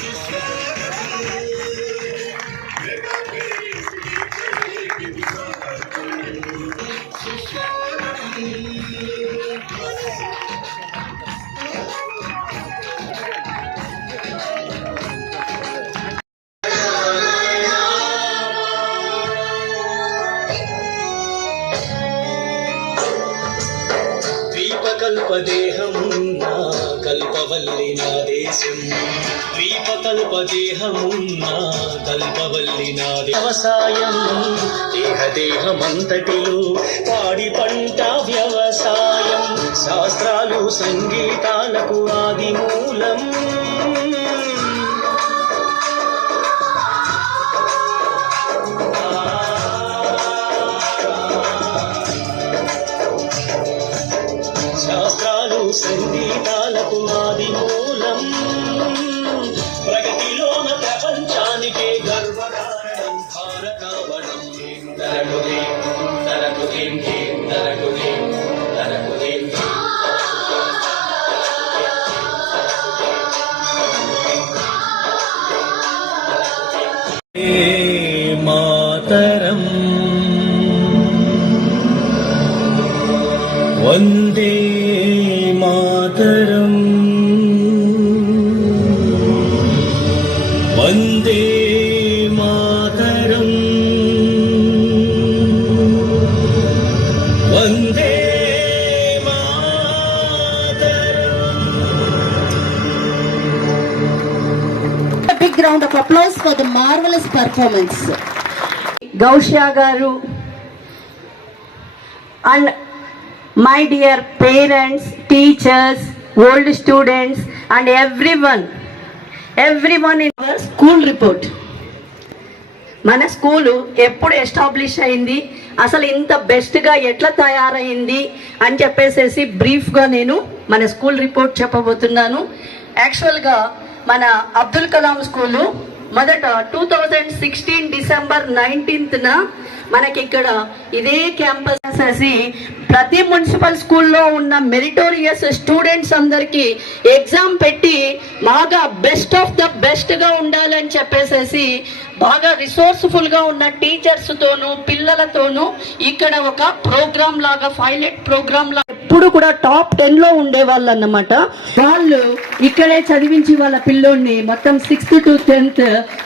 Just ద్వీపకల్పదేహమున్నా కల్పవల్లి నా వ్యవసాయం దేహదేహమంతటిలో పాడి పంట వ్యవసాయం. శాస్త్రాలు సంగీతాలకు ఆది Vande Mataram Vande Mataram A big round of applause for the marvelous performance. Gaushya గారు and my dear parents teachers old students and every one every one school report. మన స్కూలు ఎప్పుడు ఎస్టాబ్లిష్ అయింది? అసలు ఇంత బెస్ట్గా ఎట్లా తయారైంది? అని చెప్పేసేసి బ్రీఫ్గా నేను మన స్కూల్ రిపోర్ట్ చెప్పబోతున్నాను. యాక్చువల్గా మన అబ్దుల్ కలాం స్కూలు మొదట టూ థౌజండ్ సిక్స్టీన్ డిసెంబర్ నైన్టీన్త్న మనకి ఇక్కడ ఇదే క్యాంపస్ చేసి ప్రతి మున్సిపల్ స్కూల్లో ఉన్న మెరిటోరియస్ స్టూడెంట్స్ అందరికీ ఎగ్జామ్ పెట్టి బాగా బెస్ట్ ఆఫ్ ద బెస్ట్గా ఉండాలని చెప్పేసేసి బాగా రిసోర్స్ఫుల్గా ఉన్న టీచర్స్తోనూ పిల్లలతోనూ ఇక్కడ ఒక ప్రోగ్రామ్ లాగా పైలట్ ప్రోగ్రామ్ లాగా ఎప్పుడు కూడా టాప్ టెన్లో ఉండేవాళ్ళు అన్నమాట వాళ్ళు ఇక్కడే చదివించి వాళ్ళ పిల్లోడిని మొత్తం సిక్స్త్ టు టెన్త్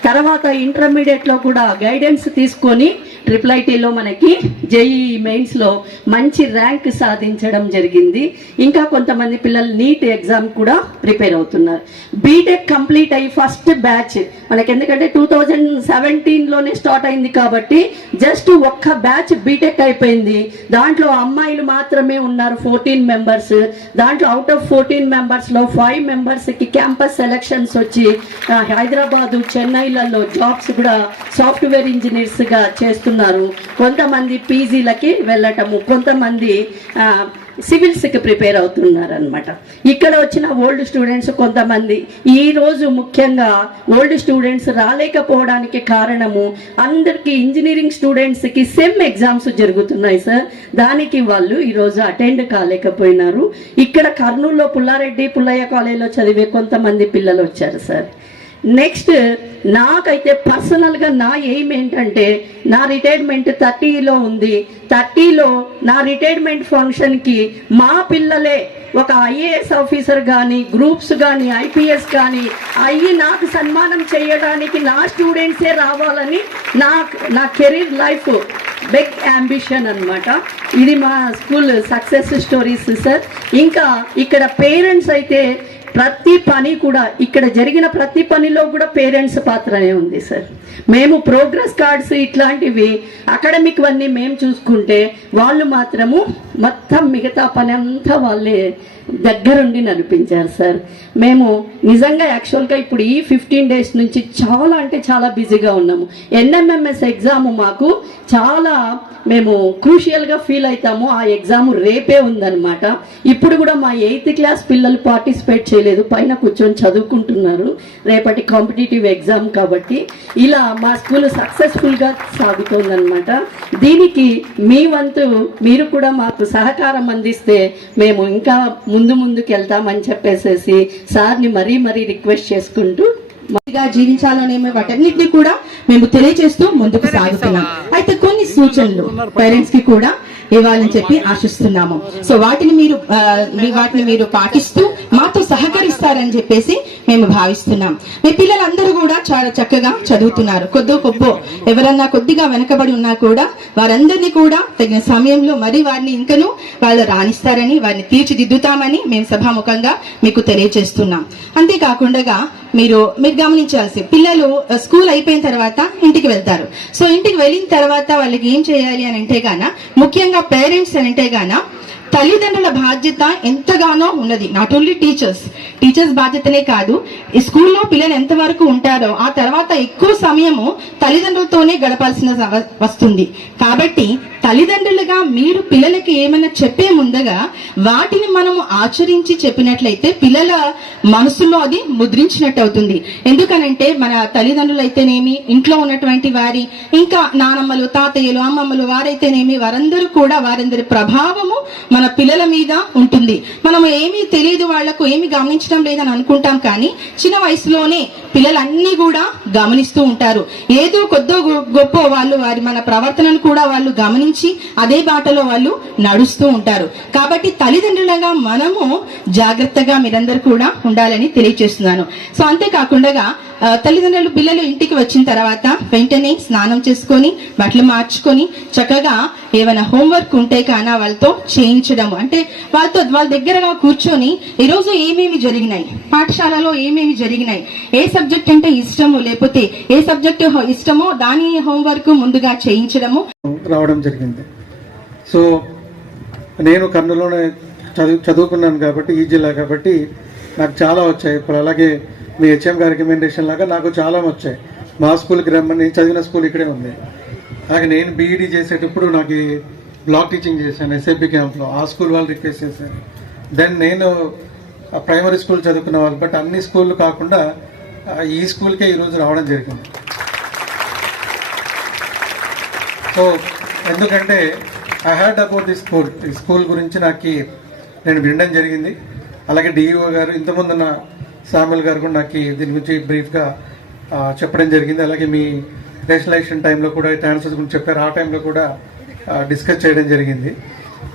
తర్వాత ఇంటర్మీడియట్లో కూడా గైడెన్స్ తీసుకొని ట్రిపుల్ ఐటీలో మనకి జేఈ మెయిన్స్లో మంచి ర్యాంక్ సాధించడం జరిగింది. ఇంకా కొంతమంది పిల్లలు నీట్ ఎగ్జామ్ కూడా ప్రిపేర్ అవుతున్నారు. బీటెక్ కంప్లీట్ అయ్యి ఫస్ట్ బ్యాచ్. మనకి ఎందుకంటే టూ థౌజండ్ సెవెంటీన్లోనే స్టార్ట్ అయింది కాబట్టి జస్ట్ ఒక్క బ్యాచ్ బీటెక్ అయిపోయింది. దాంట్లో అమ్మాయిలు మాత్రమే ఉన్నారు ఫోర్టీన్ మెంబర్స్ దాంట్లో అవుట్ ఆఫ్ ఫోర్టీన్ మెంబర్స్లో ఫైవ్ మెంబర్స్కి క్యాంపస్ సెలక్షన్స్ వచ్చి హైదరాబాదు చెన్నైలలో జాబ్స్ కూడా సాఫ్ట్వేర్ ఇంజనీర్స్గా చేస్తున్నారు. కొంతమంది పీజీలకి వెళ్ళటము కొంతమంది సివిల్స్కి ప్రిపేర్ అవుతున్నారు అనమాట ఇక్కడ వచ్చిన ఓల్డ్ స్టూడెంట్స్ కొంతమంది ఈరోజు ముఖ్యంగా ఓల్డ్ స్టూడెంట్స్ రాలేకపోవడానికి కారణము అందరికీ ఇంజనీరింగ్ స్టూడెంట్స్కి సెమ్ ఎగ్జామ్స్ జరుగుతున్నాయి సార్. దానికి వాళ్ళు ఈరోజు అటెండ్ కాలేకపోయినారు. ఇక్కడ కర్నూలులో పుల్లారెడ్డి పుల్లయ్య కాలేజీలో చదివే కొంతమంది పిల్లలు వచ్చారు సార్. నెక్స్ట్ నాకైతే పర్సనల్గా నా ఎయిమ్ ఏంటంటే నా రిటైర్మెంట్ థర్టీలో ఉంది. థర్టీలో నా రిటైర్మెంట్ ఫంక్షన్కి మా పిల్లలే ఒక ఐఏఎస్ ఆఫీసర్ కానీ గ్రూప్స్ కానీ ఐపీఎస్ కానీ అయ్యి నాకు సన్మానం చేయడానికి నా స్టూడెంట్సే రావాలని నా నా కెరీర్ లైఫ్ బిగ్ అంబిషన్ అన్నమాట. ఇది మా స్కూల్ సక్సెస్ స్టోరీస్ సార్ ఇంకా ఇక్కడ పేరెంట్స్ అయితే ప్రతి పని కూడా ఇక్కడ జరిగిన ప్రతి పనిలో కూడా పేరెంట్స్ పాత్రనే ఉంది సార్. మేము ప్రోగ్రెస్ కార్డ్స్ ఇట్లాంటివి అకాడమిక్ అన్నీ మేము చూసుకుంటే వాళ్ళు మాత్రము మొత్తం మిగతా పని అంతా వాళ్ళే దగ్గరుండి నడిపించారు సార్. మేము నిజంగా యాక్చువల్గా ఇప్పుడు ఈ ఫిఫ్టీన్ డేస్ నుంచి చాలా అంటే చాలా బిజీగా ఉన్నాము. ఎన్ఎంఎంఎస్ ఎగ్జామ్ మాకు చాలా మేము క్రూషియల్గా ఫీల్ అవుతాము. ఆ ఎగ్జామ్ రేపే ఉందన్నమాట. ఇప్పుడు కూడా మా ఎయిత్ క్లాస్ పిల్లలు పార్టిసిపేట్ చేయలేదు. పైన కూర్చొని చదువుకుంటున్నారు. రేపటి కాంపిటేటివ్ ఎగ్జామ్ కాబట్టి ఇలా మా స్కూల్ సక్సెస్ఫుల్గా సాగుతుందన్నమాట. దీనికి మీ వంతు మీరు కూడా మాకు సహకారం అందిస్తే మేము ఇంకా ముందు ముందుకు వెళ్తామని చెప్పేసేసి సార్ని మరీ మరీ రిక్వెస్ట్ చేసుకుంటూ మంచిగా జీవించాలనే వాటన్నిటిని కూడా మేము తెలియజేస్తూ ముందుకు సాగుతున్నాం. అయితే కొన్ని సూచనలు. పేరెంట్స్కి కూడా ఇవ్వాలని చెప్పి ఆశిస్తున్నాము. సో వాటిని మీరు మీ వాటిని మీరు పాటిస్తూ మాతో సహకరిస్తారని చెప్పేసి మేము భావిస్తున్నాం. మీ పిల్లలందరూ కూడా చాలా చక్కగా చదువుతున్నారు. కొద్దో గొప్ప. ఎవరన్నా కొద్దిగా వెనకబడి ఉన్నా కూడా వారందరినీ కూడా తగిన సమయంలో మరి వారిని ఇంకను వాళ్ళు రాణిస్తారని వారిని తీర్చిదిద్దుతామని మేము సభాముఖంగా మీకు తెలియజేస్తున్నాం. అంతేకాకుండా మీరు మీరు గమనించాల్సి పిల్లలు స్కూల్ అయిపోయిన తర్వాత ఇంటికి వెళ్తారు. సో ఇంటికి వెళ్ళిన తర్వాత వాళ్ళకి ఏం చేయాలి అని అంటే గాన ముఖ్యంగా పేరెంట్స్ అని అంటే గాన తల్లిదండ్రుల బాధ్యత ఎంతగానో ఉన్నది. నాట్ ఓన్లీ టీచర్స్ టీచర్స్ బాధ్యతనే కాదు. ఈ స్కూల్లో పిల్లలు ఎంతవరకు ఉంటారో ఆ తర్వాత ఎక్కువ సమయము తల్లిదండ్రులతోనే గడపాల్సిన వస్తుంది. కాబట్టి తల్లిదండ్రులుగా మీరు పిల్లలకి ఏమైనా చెప్పే ముందుగా వాటిని మనము ఆచరించి చెప్పినట్లయితే పిల్లల మనసులో అది ముద్రించినట్టు అవుతుంది. ఎందుకనంటే మన తల్లిదండ్రులు అయితేనేమి ఇంట్లో ఉన్నటువంటి వారి ఇంకా నానమ్మలు తాతయ్యలు అమ్మమ్మలు వారైతేనేమి వారందరూ కూడా వారందరి ప్రభావము మన పిల్లల మీద ఉంటుంది. మనం ఏమీ తెలియదు వాళ్ళకు ఏమి గమనించడం లేదని అనుకుంటాం కానీ చిన్న వయసులోనే పిల్లలన్నీ కూడా గమనిస్తూ ఉంటారు. ఏదో కొద్దో గొప్ప వాళ్ళు వారి మన ప్రవర్తనను కూడా వాళ్ళు గమనించి అదే బాటలో వాళ్ళు నడుస్తూ ఉంటారు. కాబట్టి తల్లిదండ్రులుగా మనము జాగ్రత్తగా మీరందరూ కూడా ఉండాలని తెలియజేస్తున్నాను సో అంతేకాకుండా తల్లిదండ్రులు పిల్లలు ఇంటికి వచ్చిన తర్వాత వెంటనే స్నానం చేసుకొని బట్టలు మార్చుకొని చక్కగా ఏమైనా హోంవర్క్ ఉంటే కానా వాళ్ళతో చేయించడం అంటే వాళ్ళతో వాళ్ళ దగ్గరగా కూర్చొని ఈరోజు ఏమేమి జరిగినాయి? పాఠశాలలో ఏమేమి జరిగినాయి? ఏ సబ్జెక్ట్ అంటే ఇష్టము? లేకపోతే ఏ సబ్జెక్ట్ ఇష్టమో దాని హోంవర్క్ ముందుగా చేయించడము. రావడం జరిగింది. సో నేను కర్నూలులోనే చదువు చదువుకున్నాను కాబట్టి ఈ జిల్లా కాబట్టి నాకు చాలా వచ్చాయి. ఇప్పుడు అలాగే మీ హెచ్ఎం గారి రికమెండేషన్ లాగా నాకు చాలా వచ్చాయి. మా స్కూల్కి రమ్మని నేను చదివిన స్కూల్ ఇక్కడే ఉంది. అలాగే నేను బీఈడీ చేసేటప్పుడు నాకు బ్లాక్ టీచింగ్ చేశాను ఎస్ఐపి క్యాంప్లో ఆ స్కూల్ వాళ్ళు రిక్వెస్ట్ చేశారు. దెన్ నేను ప్రైమరీ స్కూల్ చదువుకున్న వాళ్ళు బట్ అన్ని స్కూళ్ళు కాకుండా ఈ స్కూల్కే ఈరోజు రావడం జరిగింది. సో ఎందుకంటే I had about the school ఈ స్కూల్ గురించి నాకు నేను వినడం జరిగింది. అలాగే డిఈఓ గారు ఇంతకుముందు నా శామ్యుల్ గారు కూడా నాకు దీని గురించి బ్రీఫ్గా చెప్పడం జరిగింది. అలాగే మీ రేషనలైజేషన్ టైంలో కూడా ట్రాన్స్ఫర్స్ గురించి చెప్పారు. ఆ టైంలో కూడా డిస్కస్ చేయడం జరిగింది.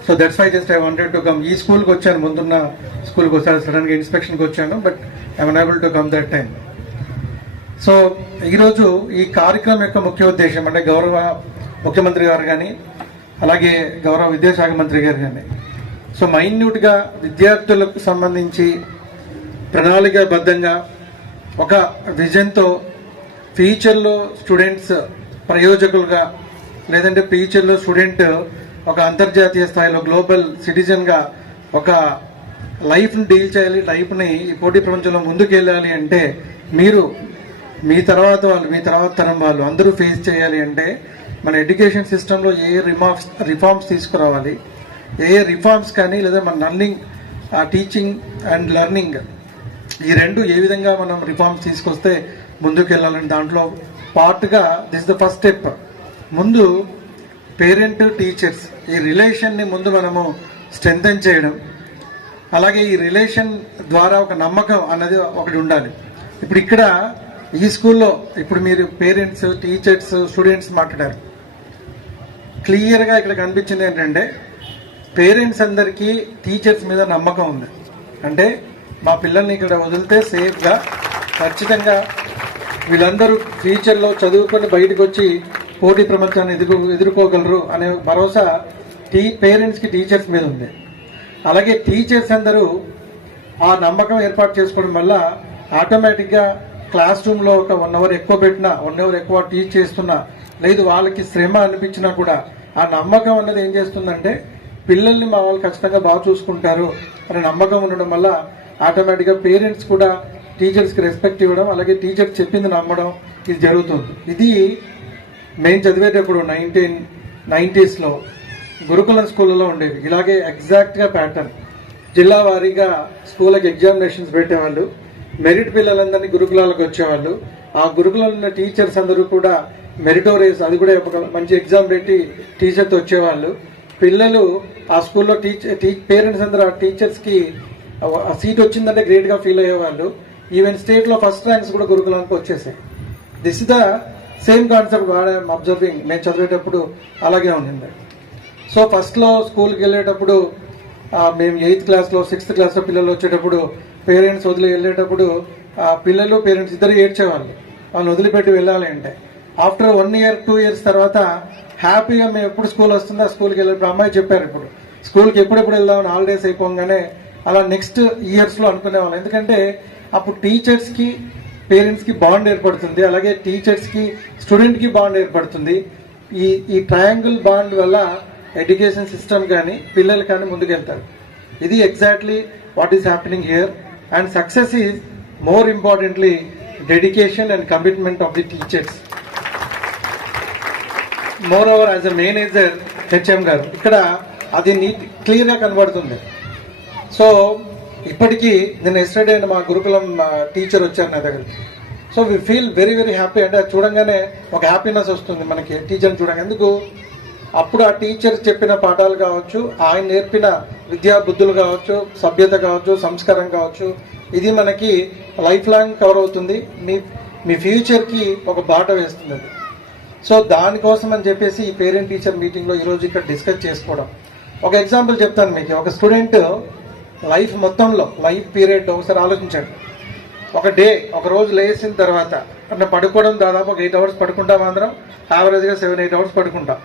So that's why just I wanted to come ఈ స్కూల్కి వచ్చాను. ముందున్న స్కూల్కి వచ్చాను. సడన్గా ఇన్స్పెక్షన్కి వచ్చాను but I unable to come that time so ఈరోజు ఈ కార్యక్రమం యొక్క ముఖ్య ఉద్దేశం అంటే గౌరవ ముఖ్యమంత్రి గారు కానీ అలాగే గౌరవ విద్యాశాఖ మంత్రి గారు కానీ సో మైన్యూట్గా విద్యార్థులకు సంబంధించి ప్రణాళికాబద్ధంగా ఒక విజన్తో ఫ్యూచర్లో స్టూడెంట్స్ ప్రయోజకులుగా లేదంటే ఫ్యూచర్లో స్టూడెంట్ ఒక అంతర్జాతీయ స్థాయిలో గ్లోబల్ సిటిజన్గా ఒక లైఫ్ని డీల్ చేయాలి లైఫ్ని ఈ పోటీ ప్రపంచంలో ముందుకు వెళ్ళాలి అంటే మీరు మీ తర్వాత వాళ్ళు మీ తర్వాత తరం వాళ్ళు అందరూ ఫేస్ చేయాలి అంటే మన ఎడ్యుకేషన్ సిస్టంలో ఏ రిమార్క్స్ రిఫార్మ్స్ తీసుకురావాలి ఏ రిఫార్మ్స్ కానీ లేదా మన లర్నింగ్ టీచింగ్ అండ్ లెర్నింగ్ ఈ రెండు ఏ విధంగా మనం రిఫార్మ్స్ తీసుకొస్తే ముందుకు వెళ్ళాలని దాంట్లో పార్ట్గా దిస్ ద ఫస్ట్ స్టెప్ ముందు పేరెంట్ టీచర్స్ ఈ రిలేషన్ని ముందు మనము స్ట్రెంథన్ చేయడం. అలాగే ఈ రిలేషన్ ద్వారా ఒక నమ్మకం అన్నది ఒకటి ఉండాలి. ఇప్పుడు ఇక్కడ ఈ స్కూల్లో ఇప్పుడు మీరు పేరెంట్స్ టీచర్స్ స్టూడెంట్స్ మాట్లాడారు. క్లియర్గా ఇక్కడ కనిపించింది ఏంటంటే పేరెంట్స్ అందరికీ టీచర్స్ మీద నమ్మకం ఉంది. అంటే మా పిల్లల్ని ఇక్కడ వదిలితే సేఫ్గా ఖచ్చితంగా వీళ్ళందరూ ఫ్యూచర్లో చదువుకొని బయటకు వచ్చి పోటీ ప్రపంచాన్ని ఎదురు ఎదుర్కోగలరు అనే భరోసా టీ పేరెంట్స్కి టీచర్స్ మీద ఉంది. అలాగే టీచర్స్ అందరూ ఆ నమ్మకం ఏర్పాటు చేసుకోవడం వల్ల ఆటోమేటిక్గా క్లాస్ రూమ్లో ఒక వన్ అవర్ ఎక్కువ పెట్టినా వన్ అవర్ ఎక్కువ టీచ్ చేస్తున్నా లేదు వాళ్ళకి శ్రమ అనిపించినా కూడా ఆ నమ్మకం అన్నది ఏం చేస్తుందంటే పిల్లల్ని మా వాళ్ళు ఖచ్చితంగా బాగా చూసుకుంటారు అనే నమ్మకం ఉండడం వల్ల ఆటోమేటిక్గా పేరెంట్స్ కూడా టీచర్స్కి రెస్పెక్ట్ ఇవ్వడం అలాగే టీచర్ చెప్పింది నమ్మడం ఇది జరుగుతుంది. ఇది నేను చదివేటప్పుడు నైన్టీన్ నైంటీస్లో గురుకులం స్కూళ్ళలో ఉండేవి. ఇలాగే ఎగ్జాక్ట్గా ప్యాటర్న్ జిల్లా వారీగా స్కూళ్ళకి ఎగ్జామినేషన్స్ పెట్టేవాళ్ళు. మెరిట్ పిల్లలందరినీ గురుకులాలకు వచ్చేవాళ్ళు. ఆ గురుకులంలో ఉన్న టీచర్స్ అందరూ కూడా మెరిటోరియస్ అది కూడా ఒక మంచి ఎగ్జామ్ పెట్టి టీచర్తో వచ్చేవాళ్ళు. పిల్లలు ఆ స్కూల్లో టీచర్ పేరెంట్స్ అందరూ ఆ టీచర్స్కి సీట్ వచ్చిందంటే గ్రేట్గా ఫీల్ అయ్యేవాళ్ళు. ఈవెన్ స్టేట్లో ఫస్ట్ ర్యాంక్స్ కూడా గురుకులానికి వచ్చేసాయి. This the same concept what observing నేను చదివేటప్పుడు అలాగే ఉండింది. సో ఫస్ట్లో స్కూల్కి వెళ్ళేటప్పుడు మేము ఎయిత్ క్లాస్లో సిక్స్త్ క్లాస్లో పిల్లలు వచ్చేటప్పుడు పేరెంట్స్ వదిలి వెళ్ళేటప్పుడు ఆ పిల్లలు పేరెంట్స్ ఇద్దరు ఏడ్చేవాళ్ళు. వాళ్ళని వదిలిపెట్టి వెళ్ళాలి అంటే. After one year two years తర్వాత హ్యాపీగా మేము ఎప్పుడు స్కూల్ వస్తుందో స్కూల్కి వెళ్ళి ఇప్పుడు అమ్మాయి చెప్పారు ఇప్పుడు. స్కూల్కి ఎప్పుడెప్పుడు వెళ్దామని హాలిడేస్ అయిపోగానే అలా నెక్స్ట్ ఇయర్స్లో అనుకునేవాళ్ళం ఎందుకంటే అప్పుడు టీచర్స్కి పేరెంట్స్కి బాండ్ ఏర్పడుతుంది. అలాగే టీచర్స్కి స్టూడెంట్కి బాండ్ ఏర్పడుతుంది. ఈ ఈ ట్రయాంగిల్ బాండ్ వల్ల ఎడ్యుకేషన్ సిస్టమ్ కానీ పిల్లలు కానీ ముందుకెళ్తారు. ఇది exactly what is happening here and success is more importantly dedication and commitment of the teachers moreover as a manager HM గారు ఇక్కడ అది నీట్ క్లియర్గా కనబడుతుంది. సో ఇప్పటికీ నేను ఎస్టర్డే మా గురుకులం టీచర్ వచ్చారు నా దగ్గరికి. So we feel very very happy అంటే చూడంగానే ఒక హ్యాపీనెస్ వస్తుంది మనకి టీచర్ని చూడంగా ఎందుకు? అప్పుడు ఆ టీచర్ చెప్పిన పాఠాలు కావచ్చు ఆయన నేర్పిన విద్యా బుద్ధులు కావచ్చు సభ్యత కావచ్చు సంస్కారం కావచ్చు ఇది మనకి లైఫ్ లాంగ్ కవర్ అవుతుంది. మీ మీ ఫ్యూచర్కి ఒక బాట వేస్తుంది అది. సో దానికోసం అని చెప్పేసి ఈ పేరెంట్ టీచర్ మీటింగ్లో ఈరోజు ఇక్కడ డిస్కస్ చేసుకోవడం. ఒక ఎగ్జాంపుల్ చెప్తాను మీకు. ఒక స్టూడెంట్ లైఫ్ మొత్తంలో లైఫ్ పీరియడ్ ఒకసారి ఆలోచించండి. ఒక డే ఒక రోజు లేచిన తర్వాత అంటే పడుకోవడం దాదాపు ఒక ఎయిట్ అవర్స్ పడుకుంటాం అందరం. యావరేజ్గా సెవెన్ ఎయిట్ అవర్స్ పడుకుంటాం.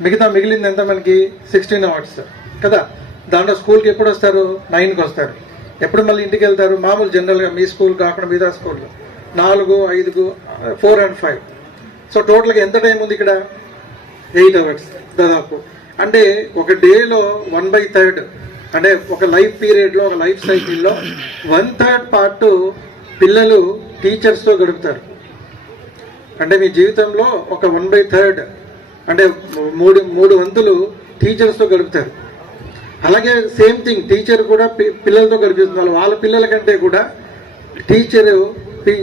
మిగతా మిగిలింది ఎంత మనకి? Sixteen hours. కదా? దాంట్లో స్కూల్కి ఎప్పుడు వస్తారు? నైన్కి వస్తారు. ఎప్పుడు మళ్ళీ ఇంటికి వెళ్తారు? మామూలు జనరల్గా మీ స్కూల్ కాకుండా మిగతా స్కూల్లో నాలుగు ఐదుగు ఫోర్ అండ్ ఫైవ్. సో టోటల్గా ఎంత టైం ఉంది ఇక్కడ? ఎయిట్ అవర్స్ దాదాపు. అంటే ఒక డేలో వన్ బై థర్డ్ అంటే ఒక లైఫ్ పీరియడ్లో ఒక లైఫ్ సైకిల్లో వన్ థర్డ్ పార్ట్ పిల్లలు టీచర్స్తో గడుపుతారు. అంటే మీ జీవితంలో ఒక వన్ బై థర్డ్ అంటే మూడు మూడు వంతులు టీచర్స్తో గడుపుతారు. అలాగే సేమ్ థింగ్ టీచర్ కూడా పిల్లలతో గడిపిస్తున్నారు. వాళ్ళ పిల్లల కంటే కూడా టీచర్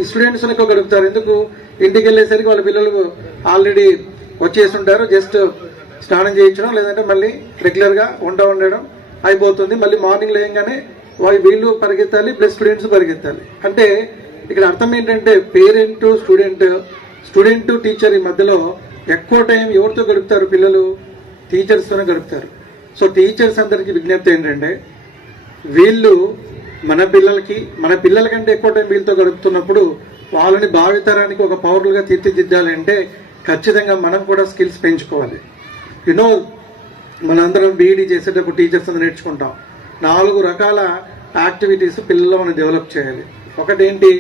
స్టూడెంట్స్తో గడుపుతారు. ఎందుకు? ఇంటికి వెళ్ళేసరికి వాళ్ళ పిల్లలు ఆల్రెడీ వచ్చేస్తుంటారు జస్ట్ స్నానం చేయించడం లేదంటే మళ్ళీ రెగ్యులర్గా వంట వండడం. అయిపోతుంది. మళ్ళీ మార్నింగ్ లేయంగానే వాళ్ళు వీళ్ళు పరిగెత్తాలి ప్లస్ స్టూడెంట్స్ పరిగెత్తాలి. అంటే ఇక్కడ అర్థం ఏంటంటే పేరెంట్ స్టూడెంట్ స్టూడెంట్ టీచర్ ఈ మధ్యలో ఎక్కువ టైం ఎవరితో గడుపుతారు పిల్లలు? టీచర్స్తోనే గడుపుతారు. సో టీచర్స్ అందరికీ విజ్ఞప్తి ఏంటంటే వీళ్ళు మన పిల్లలకి మన పిల్లల కంటే ఎక్కువ టైం వీళ్ళతో గడుపుతున్నప్పుడు వాళ్ళని భావితరానికి ఒక పౌరులుగా తీర్చిదిద్దాలంటే ఖచ్చితంగా మనం కూడా స్కిల్స్ పెంచుకోవాలి. యునో మనందరం బీఈడీ చేసేటప్పుడు టీచర్స్ అందరూ నేర్చుకుంటాం. నాలుగు రకాల యాక్టివిటీస్ పిల్లలు మనం డెవలప్ చేయాలి. ఒకటేంటి?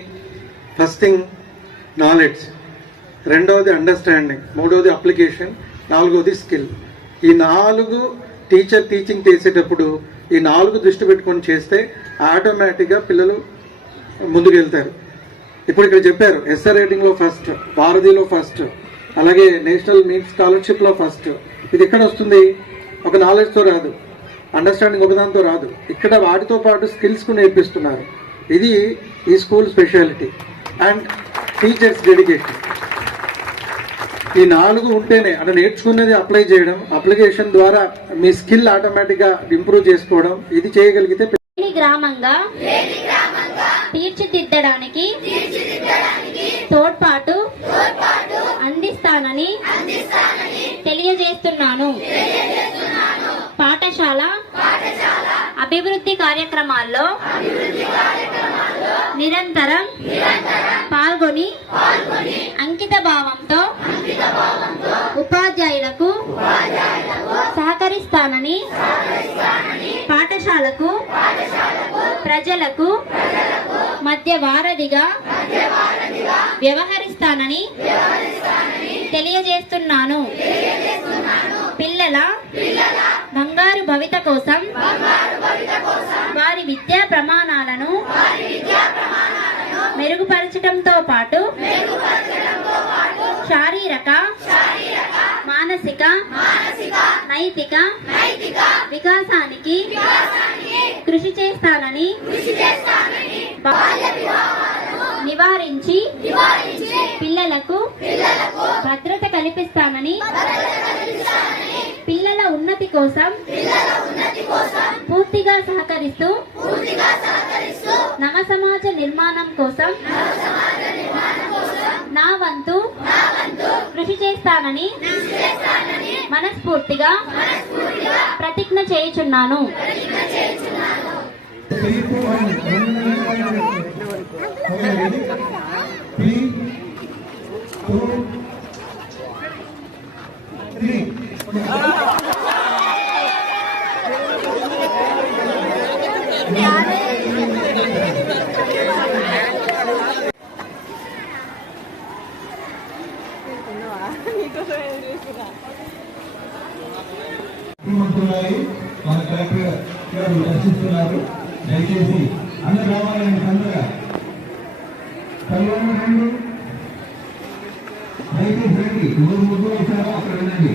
ఫస్ట్ థింగ్ నాలెడ్జ్ రెండవది అండర్స్టాండింగ్ మూడవది అప్లికేషన్ నాలుగవది స్కిల్ ఈ నాలుగు టీచర్ టీచింగ్ చేసేటప్పుడు ఈ నాలుగు దృష్టి పెట్టుకొని చేస్తే ఆటోమేటిక్గా పిల్లలు ముందుకు వెళ్తారు ఇప్పుడు ఇక్కడ చెప్పారు ఎస్ఆర్ రేటింగ్లో ఫస్ట్ భారతిలో ఫస్ట్ అలాగే నేషనల్ మీట్ స్కాలర్షిప్లో ఫస్ట్ ఇది ఎక్కడ వస్తుంది? ఒక నాలెడ్జ్తో రాదు. అండర్స్టాండింగ్ ఒకదాంతో రాదు. ఇక్కడ వాటితో పాటు స్కిల్స్కు నేర్పిస్తున్నారు. ఇది ఈ school speciality and teachers dedication ఈ నాలుగు ఉంటేనే అంటే నేర్చుకున్నది అప్లై చేయడం అప్లికేషన్ ద్వారా మీ స్కిల్ ఆటోమేటిక్గా ఇంప్రూవ్ చేసుకోవడం ఇది చేయగలిగితే గ్రామంగా తీర్చిదిద్దడానికి తోడ్పాటు అందిస్తానని తెలియజేస్తున్నాను. పాఠశాల? అభివృద్ధి కార్యక్రమాల్లో నిరంతరం పాల్గొని అంకిత భావంతో ఉపాధ్యాయులకు సహకరిస్తానని పాఠశాలకు ప్రజలకు మధ్య వారధిగా వ్యవహరిస్తానని తెలియజేస్తున్నాను. పిల్లల బంగారు భవిత కోసం వారి విద్యా ప్రమాణాలను మెరుగుపరచడంతో పాటు శారీరక మానసిక నైతిక వికాసానికి కృషి చేస్తానని నివారించి పిల్లలకు భద్రత కల్పిస్తానని పిల్లల ఉన్నతి కోసం పూర్తిగా సహకరిస్తూ నవ సమాజ నిర్మాణం కోసం నా వంతు కృషి చేస్తానని మనస్ఫూర్తిగా ప్రతిజ్ఞ చేయుచున్నాను. ముఖ్యమంత్రి మన కలెక్టర్ గారు దర్శిస్తున్నారు. దయచేసి అందరు రావాలని తొందరగా కళ్యాణ రండి. దయచేసి రండి. మూడు ముగ్గురు వచ్చారో అక్కడ వినండి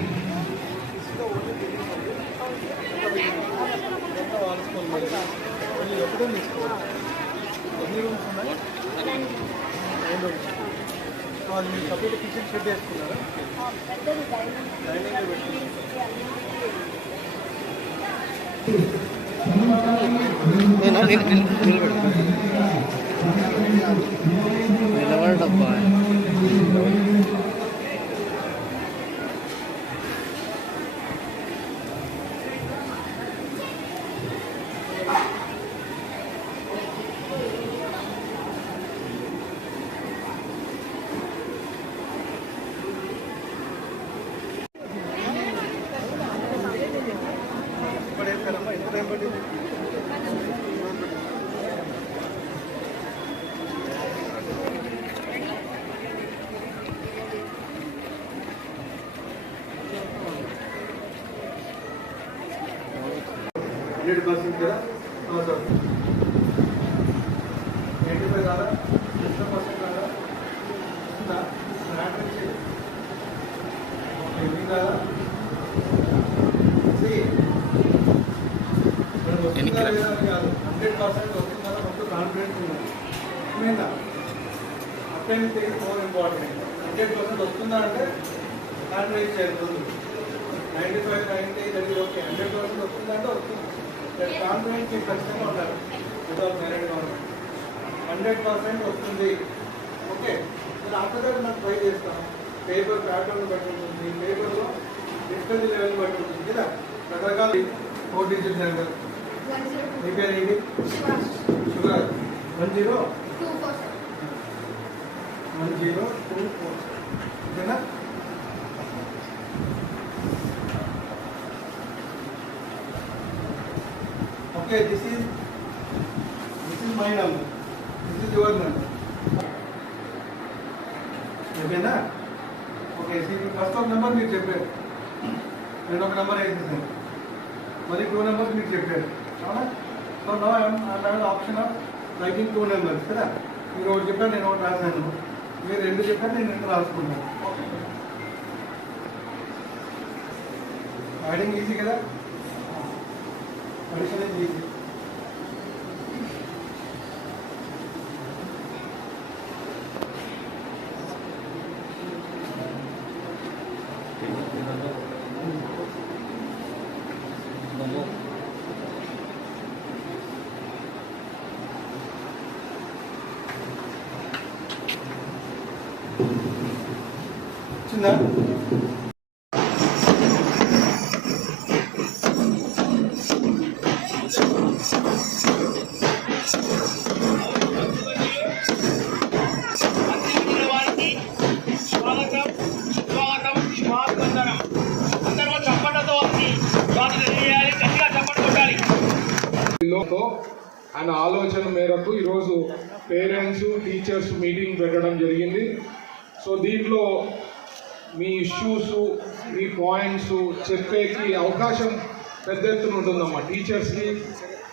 సపరేట్ కిచెన్ షెడ్ వేసుకున్నారా ఇప్పుడు హండ్రెడ్ పర్సెంట్ కదా? సార్. ఎయిటీ ఫైవ్ కాదా? ఎంత పర్సెంట్ కాదా? హండ్రెడ్ పర్సెంట్ మొత్తం కాన్ఫిడెన్స్ ఉన్నది అర్థమైందా? Attend thing more important hundred percent వస్తుందా అంటే కాన్ఫిడెన్స్ చేరుతుంది నైంటీ ఫైవ్ నైంటీ అది ఓకే. హండ్రెడ్ పర్సెంట్ వస్తుందా అంటే వస్తుంది. కాన్ఫిడెన్స్ మీకు ఖచ్చితంగా ఉండాలి without merit government hundred percent వస్తుంది. ఓకే నేను ఆఫ్టర్ దట్ నాకు ట్రై చేస్తాను పేపర్ ప్యాటర్న్ బట్టి ఉంటుంది పేపర్లో డిఫికల్టీ లెవెల్ బట్టి ఉంటుంది కదా. రకరకాల ఫోర్ డిజిట్ నెంబర్ మీ పేరు ఏంటి? Sugar one zero one zero two four ఓకేనా? Okay this is this is my number this is your number ఓకేనా ఓకే ఫస్ట్ ఒక నెంబర్ మీరు చెప్పారు. నేను ఒక నెంబర్ వేసేసాను మరి టూ నెంబర్స్ మీకు చెప్పారు. అవునా? So no I'm option of writing two numbers కదా? మీరు ఒకటి చెప్పారు నేను ఒకటి రాశాను. మీరు రెండు చెప్పారు నేను రెండు రాసుకున్నాను. ఓకే యాడింగ్ ఈజీ కదా? అడిషన్ ఈజీ వచ్చిందా ఆయన ఆలోచన మేరకు ఈరోజు పేరెంట్స్ టీచర్స్ మీటింగ్ పెట్టడం జరిగింది. సో దీంట్లో మీ ఇష్యూస్ మీ పాయింట్స్ చెప్పేకి అవకాశం పెద్ద ఎత్తున ఉంటుందమ్మా. టీచర్స్కి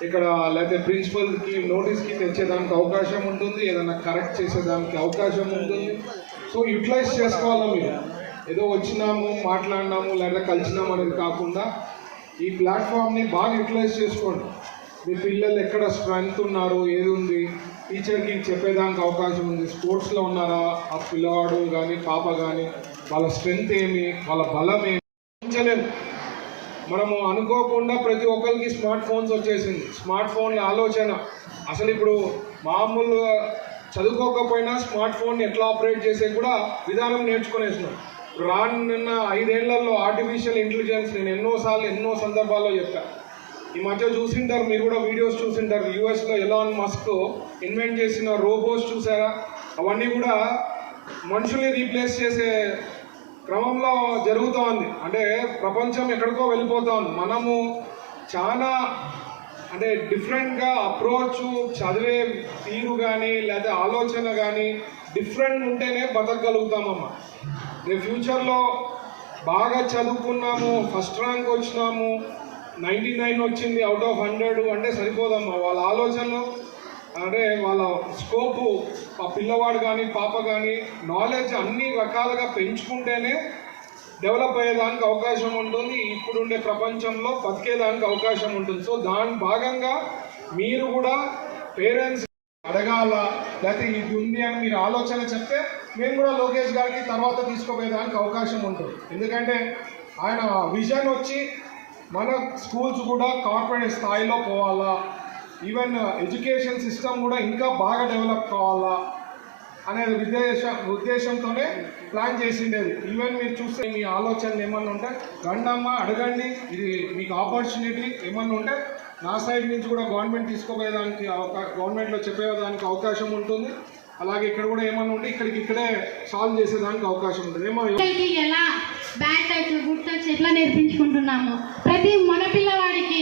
ఇక్కడ లేకపోతే ప్రిన్సిపల్కి నోటీస్కి తెచ్చేదానికి అవకాశం ఉంటుంది ఏదైనా కరెక్ట్ చేసేదానికి అవకాశం ఉంటుంది. సో యూటిలైజ్ చేసుకోవాలా మీరు? ఏదో వచ్చినాము మాట్లాడినాము లేదా కలిసినాము అనేది కాకుండా ఈ ప్లాట్ఫామ్ని బాగా యూటిలైజ్ చేసుకోండి. మీ పిల్లలు ఎక్కడ స్ట్రెంగ్త్ ఉన్నారు ఏది ఉంది? టీచర్కి చెప్పేదానికి అవకాశం ఉంది. స్పోర్ట్స్లో ఉన్నారా? ఆ పిల్లవాడు కానీ పాప కానీ వాళ్ళ స్ట్రెంగ్త్ ఏమి? వాళ్ళ బలం ఏమి? ఊహించలేము మనము అనుకోకుండా ప్రతి ఒక్కరికి స్మార్ట్ ఫోన్స్ వచ్చేసింది. స్మార్ట్ ఫోన్ల ఆలోచన. అసలు ఇప్పుడు మామూలుగా చదువుకోకపోయినా స్మార్ట్ ఫోన్ ఎట్లా ఆపరేట్ చేసే కూడా విధానం నేర్చుకునేసినాం. రానున్న ఐదేళ్ళలో ఆర్టిఫిషియల్ ఇంటెలిజెన్స్ నేను ఎన్నోసార్లు ఎన్నో సందర్భాల్లో చెప్పాను ఈ మధ్య చూసింటారు మీరు కూడా వీడియోస్ చూసింటారు. యూఎస్లో ఎలాన్ మస్క్ ఇన్వెంట్ చేసిన రోబోస్ చూసారా? అవన్నీ కూడా మనుషుల్ని రీప్లేస్ చేసే క్రమంలో జరుగుతోంది. అంటే ప్రపంచం ఎక్కడికో వెళ్ళిపోతోంది. మనము చాలా అంటే డిఫరెంట్గా అప్రోచ్ చదివే తీరు కానీ లేదా ఆలోచన కానీ డిఫరెంట్ ఉంటేనే బతకగలుగుతామమ్మా. రేపు ఫ్యూచర్లో బాగా చదువుకున్నాము ఫస్ట్ ర్యాంక్ వచ్చినాము నైంటీ నైన్ వచ్చింది అవుట్ ఆఫ్ హండ్రెడ్ అంటే సరిపోదమ్మా. వాళ్ళ ఆలోచనలు అంటే వాళ్ళ స్కోపు ఆ పిల్లవాడు కానీ పాప కానీ నాలెడ్జ్ అన్ని రకాలుగా పెంచుకుంటేనే డెవలప్ అయ్యేదానికి అవకాశం ఉంటుంది. ఇప్పుడుండే ప్రపంచంలో బతికేదానికి అవకాశం ఉంటుంది. సో దాని భాగంగా మీరు కూడా పేరెంట్స్ అడగాల లేకపోతే ఇది ఉంది అని మీరు ఆలోచన చెప్తే మేము కూడా లోకేష్ గారికి తర్వాత తీసుకోపోయేదానికి అవకాశం ఉంటుంది. ఎందుకంటే ఆయన విజన్ వచ్చి మన స్కూల్స్ కూడా కార్పొరేట్ స్థాయిలో పోవాలా? ఈవెన్ ఎడ్యుకేషన్ సిస్టమ్ కూడా ఇంకా బాగా డెవలప్ కావాలా? అనే ఉద్దేశ ఉద్దేశంతోనే ప్లాన్ చేసిండేది. ఈవెన్ మీరు చూస్తే మీ ఆలోచనలు ఏమన్నా ఉంటే గండమ్మ అడగండి. ఇది మీకు ఆపర్చునిటీ ఏమన్నా ఉంటే నా సైడ్ నుంచి కూడా గవర్నమెంట్ తీసుకోపోయేదానికి అవకా- గవర్నమెంట్లో చెప్పేదానికి అవకాశం ఉంటుంది. అలాగే ఇక్కడ కూడా ఏమన్నా ఉంటే ఇక్కడికి ఇక్కడే సాల్వ్ చేసేదానికి అవకాశం ఉంటుంది. ఏమో ఎలా? బ్యాడ్ టచ్ గుడ్ టచ్ ఎట్లా నేర్పించుకుంటున్నాము. ప్రతి మన పిల్లవాడికి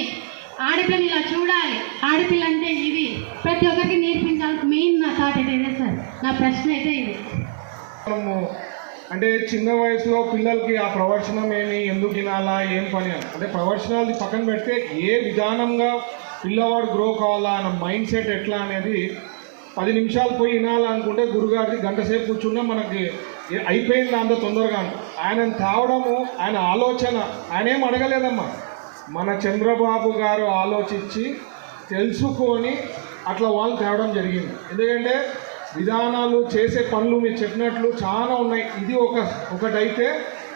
ఆడపిల్లని ఇలా చూడాలి. ఆడపిల్ల అంటే ఇది ప్రతి ఒక్కరికి నేర్పించాలి. మెయిన్ నా థాట్ అయితే ఇదే సార్? నా ప్రశ్న అయితే ఇది. మనము అంటే చిన్న వయసులో పిల్లలకి ఆ ప్రవచనం ఏమి ఎందుకు తినాలా ఏం పని అంటే ప్రవచనాలు పక్కన పెడితే ఏ విధానంగా పిల్లవాడు గ్రో కావాలా అన్న మైండ్ సెట్ ఎట్లా అనేది పది నిమిషాలు పోయి వినాలనుకుంటే గురుగారికి గంట సేపు కూర్చున్నా మనకి అయిపోయింది అంత తొందరగా? ఆయన ఆయనను తేవడము ఆయన ఆలోచన ఆయన ఏం అడగలేదమ్మా. మన చంద్రబాబు గారు ఆలోచించి తెలుసుకొని అట్లా వాళ్ళు తేవడం జరిగింది. ఎందుకంటే విధానాలు చేసే పనులు మీరు చెప్పినట్లు చాలా ఉన్నాయి. ఇది ఒక ఒకటైతే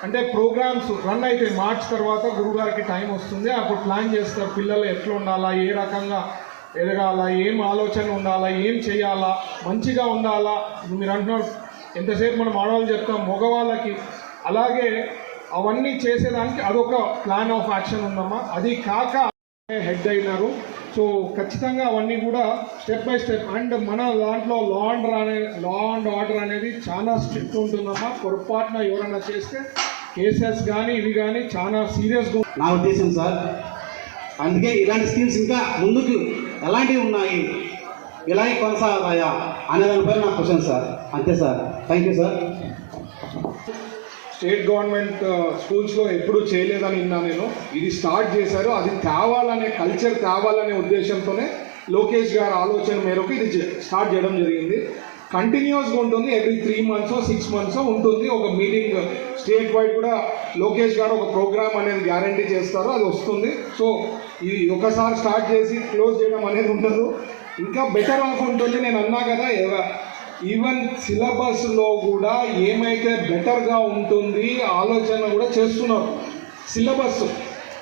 అంటే ప్రోగ్రామ్స్ రన్ అయితే మార్చ్ తర్వాత గురుగారికి టైం వస్తుంది. అప్పుడు ప్లాన్ చేస్తారు పిల్లలు ఎట్లా ఉండాలా ఏ రకంగా ఎదగాల ఏం ఆలోచన ఉండాలా ఏం చేయాలా మంచిగా ఉండాలా. మీరు అంటున్నారు ఎంతసేపు మనం ఆడవాళ్ళు చెప్తాం మగవాళ్ళకి. అలాగే అవన్నీ చేసేదానికి అదొక ప్లాన్ ఆఫ్ యాక్షన్ ఉందమ్మా. అది కాక హెడ్ అయినారు. సో ఖచ్చితంగా అవన్నీ కూడా స్టెప్ బై స్టెప్ అండ్ మన దాంట్లో లా అండ్ అనే లా అండ్ ఆర్డర్ అనేది చాలా స్ట్రిక్ట్ ఉంటుందమ్మా. పొరపాటున ఎవరైనా చేస్తే కేసెస్ కానీ ఇవి కానీ చాలా సీరియస్గా నా ఉద్దేశం సార్. అందుకే ఇలాంటి స్కీమ్స్ ఇంకా ముందుకు ఎలాంటివి ఉన్నాయి? ఇలాగే కొనసాగుతాయా అనే దానిపై నా క్వశ్చన్ సార్ అంతే sir thank you sir state government స్కూల్స్లో ఎప్పుడూ చేయలేదని విన్నా నేను. ఇది స్టార్ట్ చేశారు. అది తేవాలనే కల్చర్ తేవాలనే ఉద్దేశంతోనే లోకేష్ గారి ఆలోచన మేరకు ఇది స్టార్ట్ చేయడం జరిగింది. కంటిన్యూస్గా ఉంటుంది. Every three months six months ఉంటుంది. ఒక మీటింగ్ స్టేట్ వైడ్ కూడా లోకేష్ గారు ఒక ప్రోగ్రామ్ అనేది గ్యారంటీ చేస్తారు. అది వస్తుంది. సో ఇది ఒకసారి స్టార్ట్ చేసి క్లోజ్ చేయడం అనేది ఉండదు. ఇంకా బెటర్ ఆఫ్ ఉంటుంది నేను అన్నా కదా ఈవెన్ సిలబస్లో కూడా ఏమైతే బెటర్గా ఉంటుంది ఆలోచన కూడా చేస్తున్నారు. సిలబస్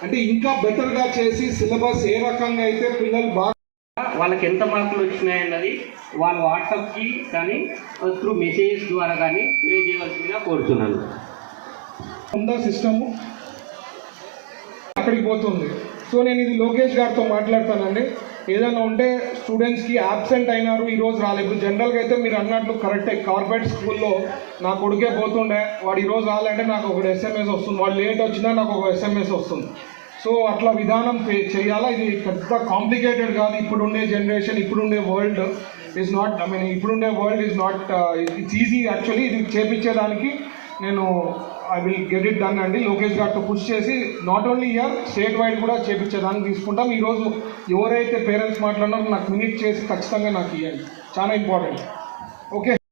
అంటే ఇంకా బెటర్గా చేసి సిలబస్ ఏ రకంగా అయితే పిల్లలు బాగా వాళ్ళకి ఎంత మార్కులు వచ్చినాయి అన్నది వాళ్ళ వాట్సాప్కి కానీ త్రూ మెసేజెస్ ద్వారా కానీ తెలియజేయవలసిందిగా కోరుతున్నాను ఉందా సిస్టమ్? అక్కడికి పోతుంది. సో నేను ఇది లోకేష్ గారితో మాట్లాడతానండి. ఏదైనా ఉంటే స్టూడెంట్స్కి యాబ్సెంట్ అయినారు ఈరోజు రాలేదు. ఇప్పుడు జనరల్గా అయితే మీరు అన్నట్లు కరెక్టే కార్పొరేట్ స్కూల్లో నా కొడుకే పోతుండే. వాడు ఈరోజు రాలంటే నాకు ఒక ఎస్ఎంఎస్ వస్తుంది. వాడు లేట్ వచ్చినా నాకు ఒక ఎస్ఎంఎస్ వస్తుంది. సో అట్లా విధానం చేయాలా? ఇది పెద్ద కాంప్లికేటెడ్ కాదు. ఇప్పుడుండే జనరేషన్ ఇప్పుడుండే world is not I mean ఇప్పుడుండే world is not it's easy actually ఇది చేపించేదానికి నేను I will get it done అండి. లోకేష్ గారితో పుష్ చేసి not only year state wide కూడా చేపించేదానికి తీసుకుంటాం. ఈరోజు ఎవరైతే పేరెంట్స్ మాట్లాడినారో నాకు మినిట్ చేసి ఖచ్చితంగా నాకు ఇవ్వండి చాలా ఇంపార్టెంట్ ఓకే